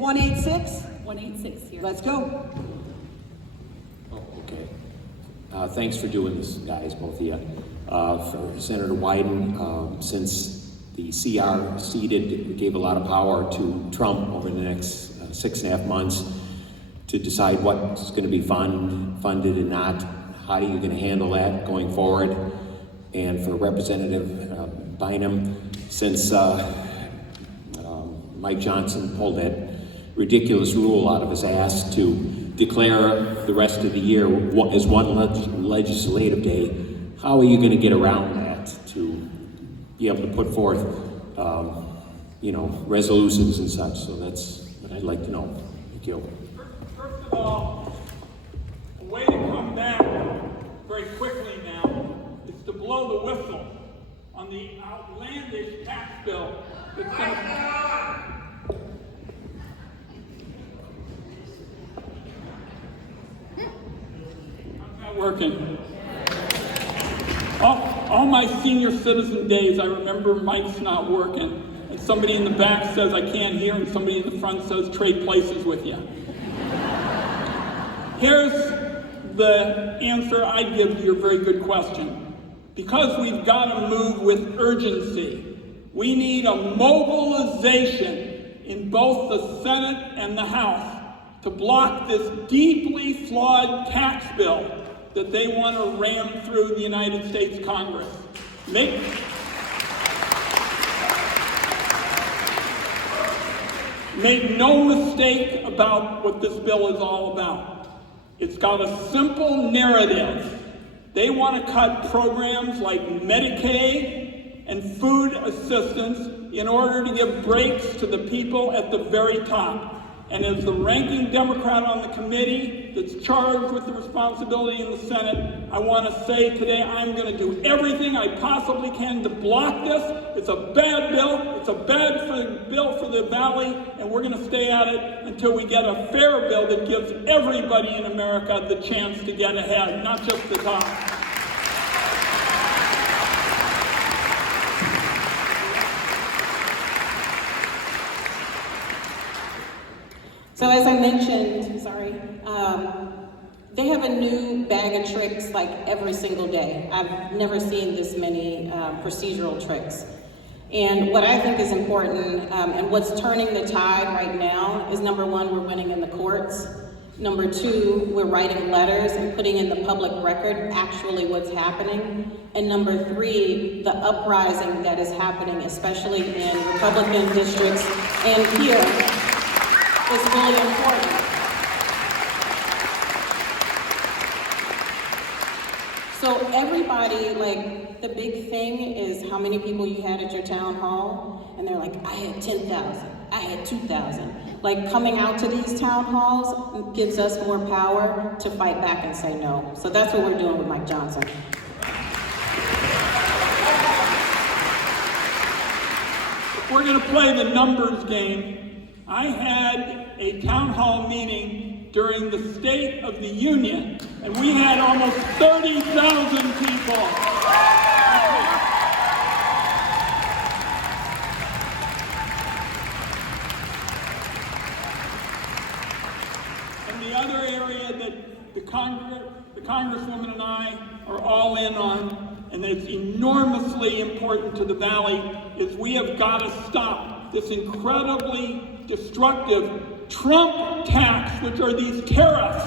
186? 186 here. Let's go. Oh, okay. Thanks for doing this, guys, both of you. For Senator Wyden, since the CR gave a lot of power to Trump over the next 6.5 months to decide what's going to be funded and not, how are you going to handle that going forward? And for Representative Bynum, since Mike Johnson pulled that ridiculous rule out of his ass to declare the rest of the year as one legislative day, how are you going to get around that to be able to put forth, resolutions and such? So that's what I'd like to know. Thank you. First of all, a way to come back very quickly now is to blow the whistle on the outlandish tax bill that's going to... Working. All my senior citizen days, I remember Mike's not working, and somebody in the back says, I can't hear, and somebody in the front says, trade places with you. Here's the answer I give to your very good question. Because we've got to move with urgency, we need a mobilization in both the Senate and the House to block this deeply flawed tax bill that they want to ram through the United States Congress. Make no mistake about what this bill is all about. It's got a simple narrative. They want to cut programs like Medicaid and food assistance in order to give breaks to the people at the very top. And as the ranking Democrat on the committee that's charged with the responsibility in the Senate, I want to say today I'm going to do everything I possibly can to block this. It's a bad bill. It's a bad bill for the Valley, and we're going to stay at it until we get a fair bill that gives everybody in America the chance to get ahead, not just the top. So as I mentioned, they have a new bag of tricks like every single day. I've never seen this many procedural tricks. And what I think is important and what's turning the tide right now is, number one, we're winning in the courts. Number two, we're writing letters and putting in the public record actually what's happening. And number three, the uprising that is happening, especially in Republican districts and here, is really important. So everybody, the big thing is how many people you had at your town hall, and they're like, I had 10,000, I had 2,000. Coming out to these town halls gives us more power to fight back and say no. So that's what we're doing with Mike Johnson. If we're gonna play the numbers game, I had a town hall meeting during the State of the Union, and we had almost 30,000 people. And the other area that the Congresswoman and I are all in on, and it's enormously important to the Valley, is we have got to stop this incredibly destructive Trump tax, which are these tariffs.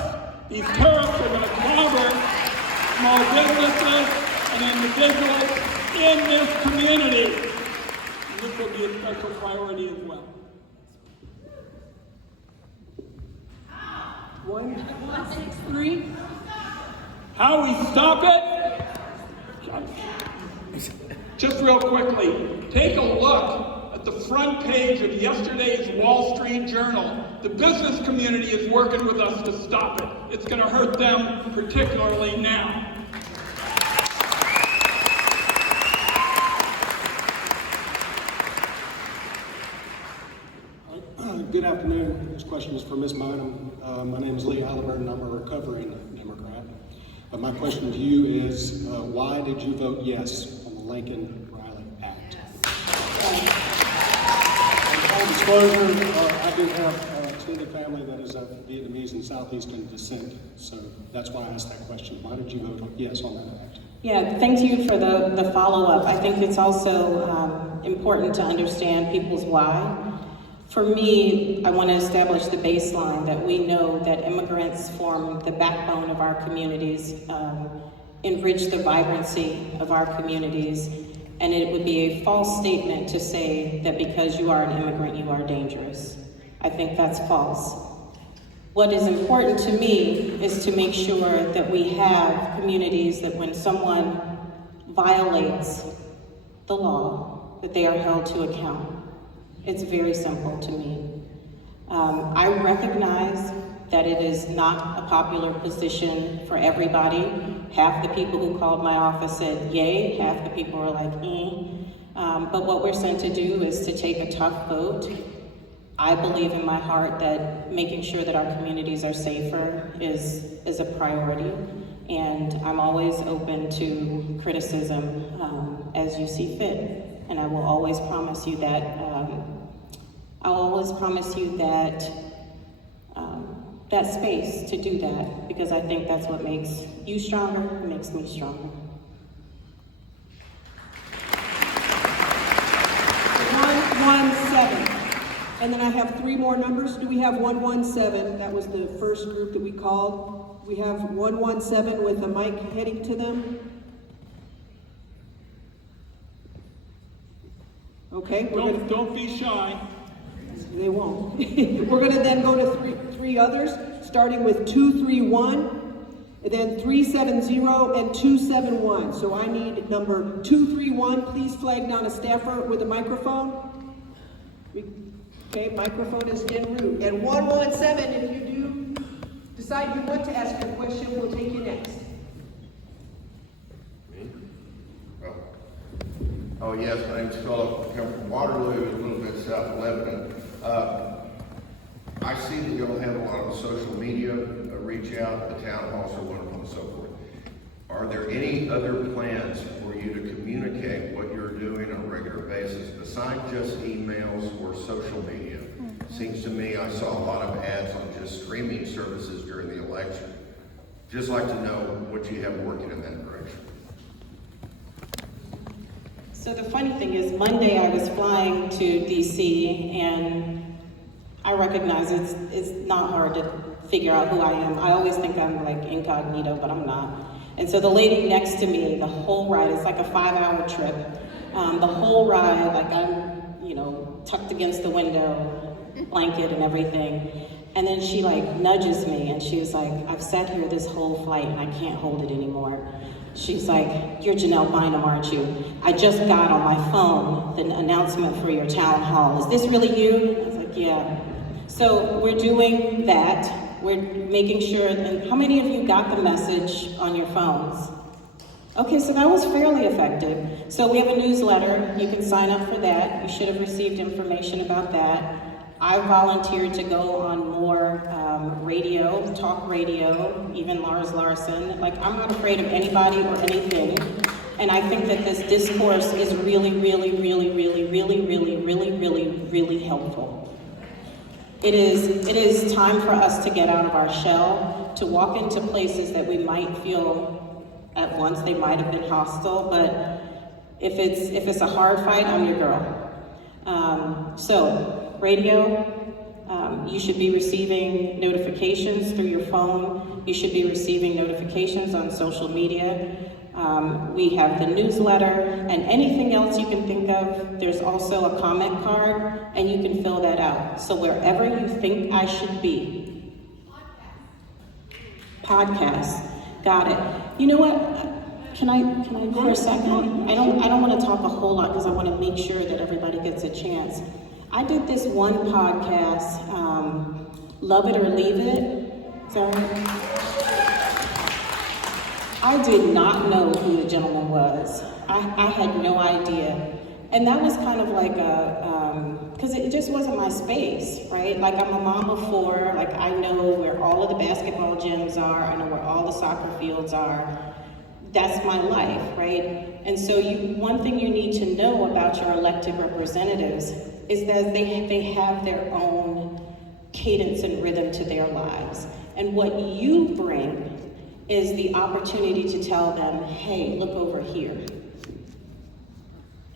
These tariffs are going to clobber small businesses and individuals in this community. And this will be a special priority as well. 163. How we stop it? Just real quickly, take a look at the front page of yesterday's Wall Street Journal. The business community is working with us to stop it. It's going to hurt them particularly now. Good afternoon. This question is for Ms. Bynum. My name is Lee Halliburton. I'm a recovering Democrat. But my question to you is, why did you vote yes on the Lincoln-Riley Act? Full disclosure, I do have extended family that is of Vietnamese and Southeastern descent, so that's why I asked that question. Why did you vote yes on that fact? Yeah, thank you for the follow-up. I think it's also important to understand people's why. For me, I want to establish the baseline that we know that immigrants form the backbone of our communities, enrich the vibrancy of our communities, and it would be a false statement to say that because you are an immigrant, you are dangerous. I think that's false. What is important to me is to make sure that we have communities that when someone violates the law, that they are held to account. It's very simple to me. I recognize that it is not a popular position for everybody. Half the people who called my office said yay, half the people were like but what we're sent to do is to take a tough vote. I believe in my heart that making sure that our communities are safer is a priority, and I'm always open to criticism as you see fit. And I will always promise you that that space to do that, because I think that's what makes you stronger, and makes me stronger. 117. And then I have 3 more numbers. Do we have 117? That was the first group that we called. We have 117 with the mic heading to them. Okay. Don't be shy. They won't. We're going to then go to three others, starting with 231, and then 370 and 271. So I need number 231. Please flag down a staffer with a microphone. Okay, microphone is en route. And 117, if you do decide you want to ask your question, we'll take you next. Oh yes, my name's Philip. I come from Waterloo, a little bit south of Lebanon. I see that y'all have a lot of social media reach out. The town halls are wonderful and so forth. Are there any other plans for you to communicate what you're doing on a regular basis besides just emails or social media? Seems to me I saw a lot of ads on just streaming services during the election. Just like to know what you have working in that direction. So the funny thing is, Monday I was flying to DC, and I recognize it's not hard to figure out who I am. I always think I'm like incognito, but I'm not. And so the lady next to me, the whole ride, it's like a 5-hour trip. The whole ride, like I'm, tucked against the window, blanket and everything. And then she like nudges me and she was like, I've sat here this whole flight and I can't hold it anymore. She's like, you're Janelle Bynum, aren't you? I just got on my phone the announcement for your town hall. Is this really you? I was like, yeah. So we're doing that. We're making sure, and how many of you got the message on your phones? Okay, so that was fairly effective. So we have a newsletter. You can sign up for that. You should have received information about that. I volunteered to go on more radio, talk radio, even Lars Larson. Like, I'm not afraid of anybody or anything. And I think that this discourse is really, really, really, really, really, really, really, really, really helpful. It is time for us to get out of our shell, to walk into places that we might feel at once they might have been hostile, but if it's a hard fight, I'm your girl. So radio, you should be receiving notifications through your phone. You should be receiving notifications on social media. We have the newsletter, and anything else you can think of. There's also a comment card, and you can fill that out. So wherever you think I should be. Podcast. Got it. You know what? Can I for a second? I don't want to talk a whole lot because I want to make sure that everybody gets a chance. I did this one podcast, Love It or Leave It. Is that right? I did not know who the gentleman was. I had no idea. And that was kind of like because it just wasn't my space, right? Like, I'm a mom of 4, like I know where all of the basketball gyms are, I know where all the soccer fields are. That's my life, right? And so one thing you need to know about your elected representatives is that they have their own cadence and rhythm to their lives. And what you bring is the opportunity to tell them, hey, look over here.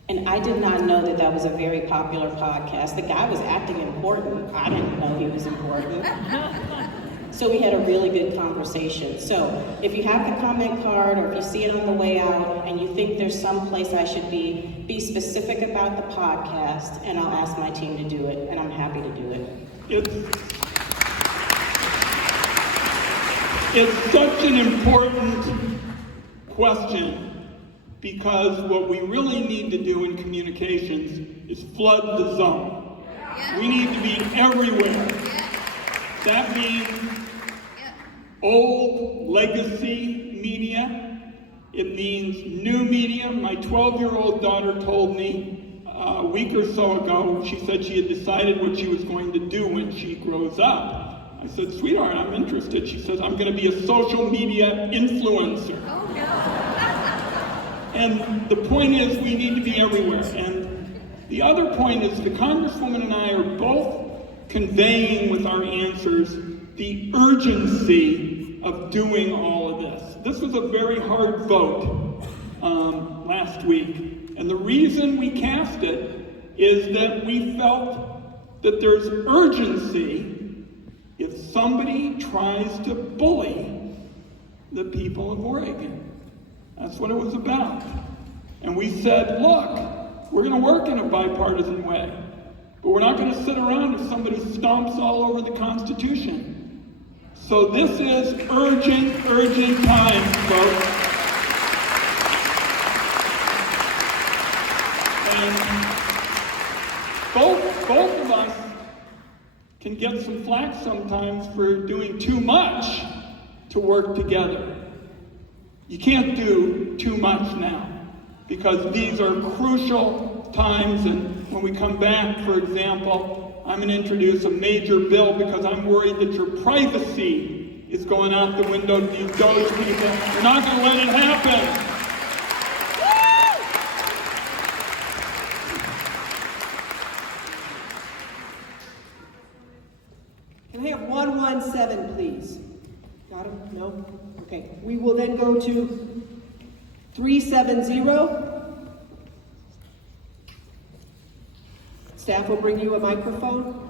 And I did not know that that was a very popular podcast. The guy was acting important. I didn't know he was important. So we had a really good conversation. So if you have the comment card or if you see it on the way out and you think there's some place I should be specific about the podcast, and I'll ask my team to do it, and I'm happy to do it. It's such an important question, because what we really need to do in communications is flood the zone. We need to be everywhere. That means old legacy media. It means new media. My 12-year-old daughter told me a week or so ago, she said she had decided what she was going to do when she grows up. I said, sweetheart, I'm interested. She says, I'm going to be a social media influencer. Oh, no. And the point is, we need to be everywhere. And the other point is, the Congresswoman and I are both conveying with our answers the urgency of doing all of this. This was a very hard vote last week. And the reason we cast it is that we felt that there's urgency if somebody tries to bully the people of Oregon. That's what it was about. And we said, look, we're going to work in a bipartisan way, but we're not going to sit around if somebody stomps all over the Constitution. So this is urgent, urgent times, folks. And both of us can get some flack sometimes for doing too much to work together. You can't do too much now, because these are crucial times. And when we come back, for example, I'm going to introduce a major bill because I'm worried that your privacy is going out the window to these Doge people. We're not going to let it happen. Can I have 117, please? Got him? No? Okay. We will then go to 370. Staff will bring you a microphone?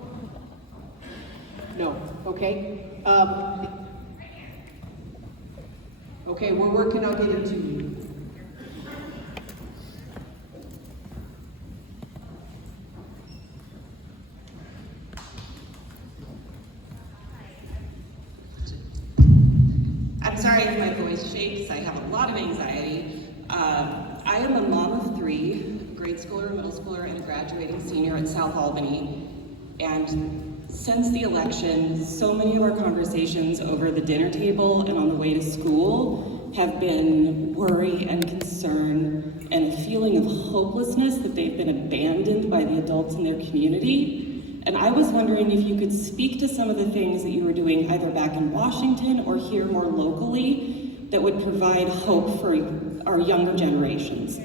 No. Okay. Okay, we're working on getting to you. I'm sorry if my voice shakes. I have a lot of anxiety. I am a mom of 3, grade schooler, middle schooler, and a graduating senior at South Albany. And since the election, so many of our conversations over the dinner table and on the way to school have been worry and concern and a feeling of hopelessness that they've been abandoned by the adults in their community. And I was wondering if you could speak to some of the things that you were doing either back in Washington or here more locally that would provide hope for our younger generations.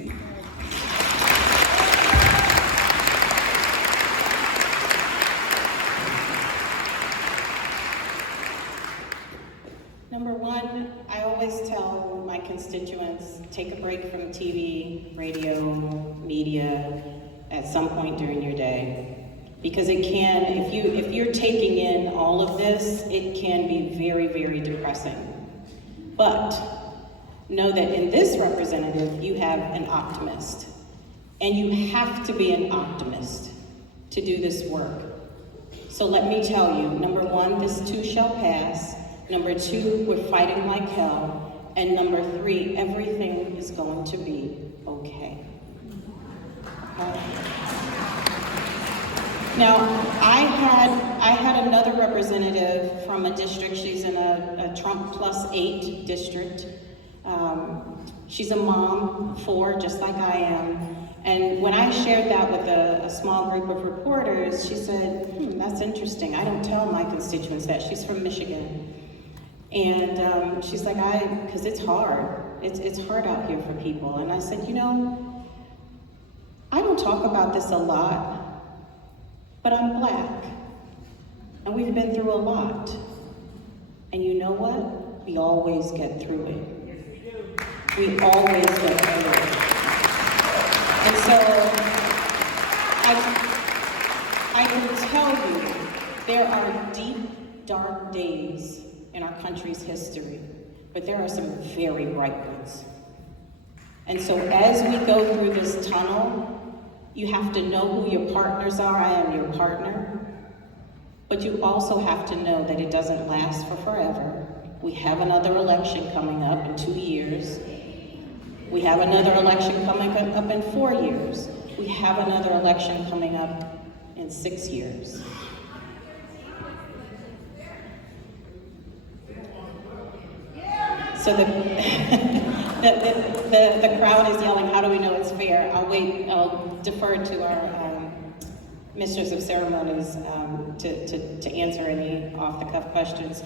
Number one, I always tell my constituents, take a break from TV, radio, media at some point during your day. Because it can, if you're taking in all of this, it can be very, very depressing. But know that in this representative, you have an optimist. And you have to be an optimist to do this work. So let me tell you, number one, this too shall pass. Number two, we're fighting like hell. And number three, everything is going to be okay. Now, I had another representative from a district. She's in a Trump +8 district. She's a mom, 4, just like I am. And when I shared that with a small group of reporters, she said, that's interesting. I don't tell my constituents that. She's from Michigan. And she's like, because it's hard. It's hard out here for people. And I said, I don't talk about this a lot, but I'm Black. And we've been through a lot. And you know what? We always get through it. We always get through it. And so, I can tell you, there are deep, dark days in our country's history, but there are some very bright ones. And so as we go through this tunnel, you have to know who your partners are. I am your partner. But you also have to know that it doesn't last for forever. We have another election coming up in 2 years. We have another election coming up in 4 years. We have another election coming up in 6 years. So the crowd is yelling, how do we know it's fair? I'll defer to our Mistress of Ceremonies to answer any off-the-cuff questions.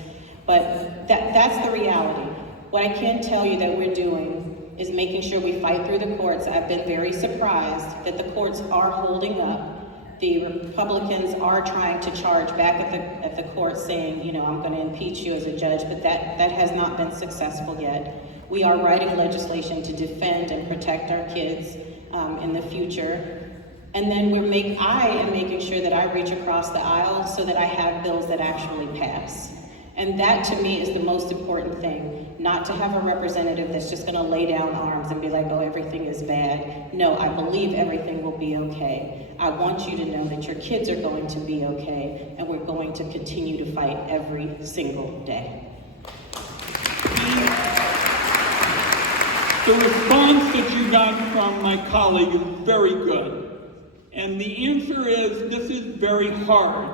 But that's the reality. What I can tell you that we're doing is making sure we fight through the courts. I've been very surprised that the courts are holding up. The Republicans are trying to charge back at the court saying, you know, I'm going to impeach you as a judge, but that has not been successful yet. We are writing legislation to defend and protect our kids in the future. And then I am making sure that I reach across the aisle so that I have bills that actually pass. And that to me is the most important thing, not to have a representative that's just gonna lay down arms and be like, oh, everything is bad. No, I believe everything will be okay. I want you to know that your kids are going to be okay, and we're going to continue to fight every single day. The response that you got from my colleague is very good. And the answer is, this is very hard,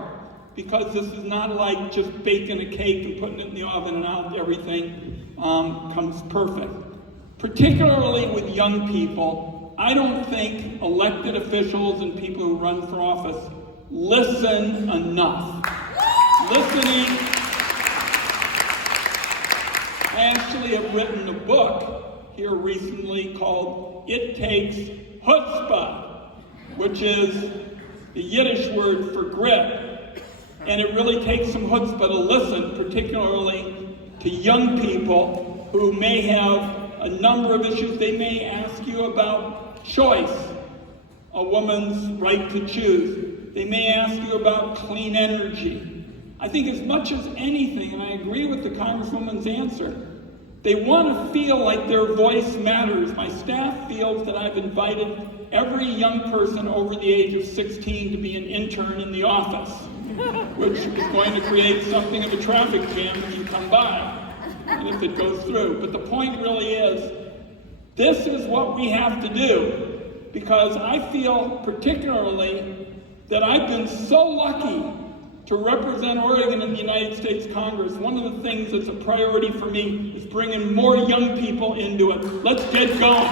because this is not like just baking a cake and putting it in the oven and out everything comes perfect. Particularly with young people, I don't think elected officials and people who run for office listen enough. Listening. I actually have written a book here recently called It Takes Chutzpah, which is the Yiddish word for grit. And it really takes some chutzpah to listen, particularly to young people who may have a number of issues. They may ask you about choice, a woman's right to choose. They may ask you about clean energy. I think as much as anything, and I agree with the Congresswoman's answer, they want to feel like their voice matters. My staff feels that I've invited every young person over the age of 16 to be an intern in the office, which is going to create something of a traffic jam if you come by, and if it goes through. But the point really is, this is what we have to do, because I feel particularly that I've been so lucky to represent Oregon in the United States Congress. One of the things that's a priority for me is bringing more young people into it. Let's get going.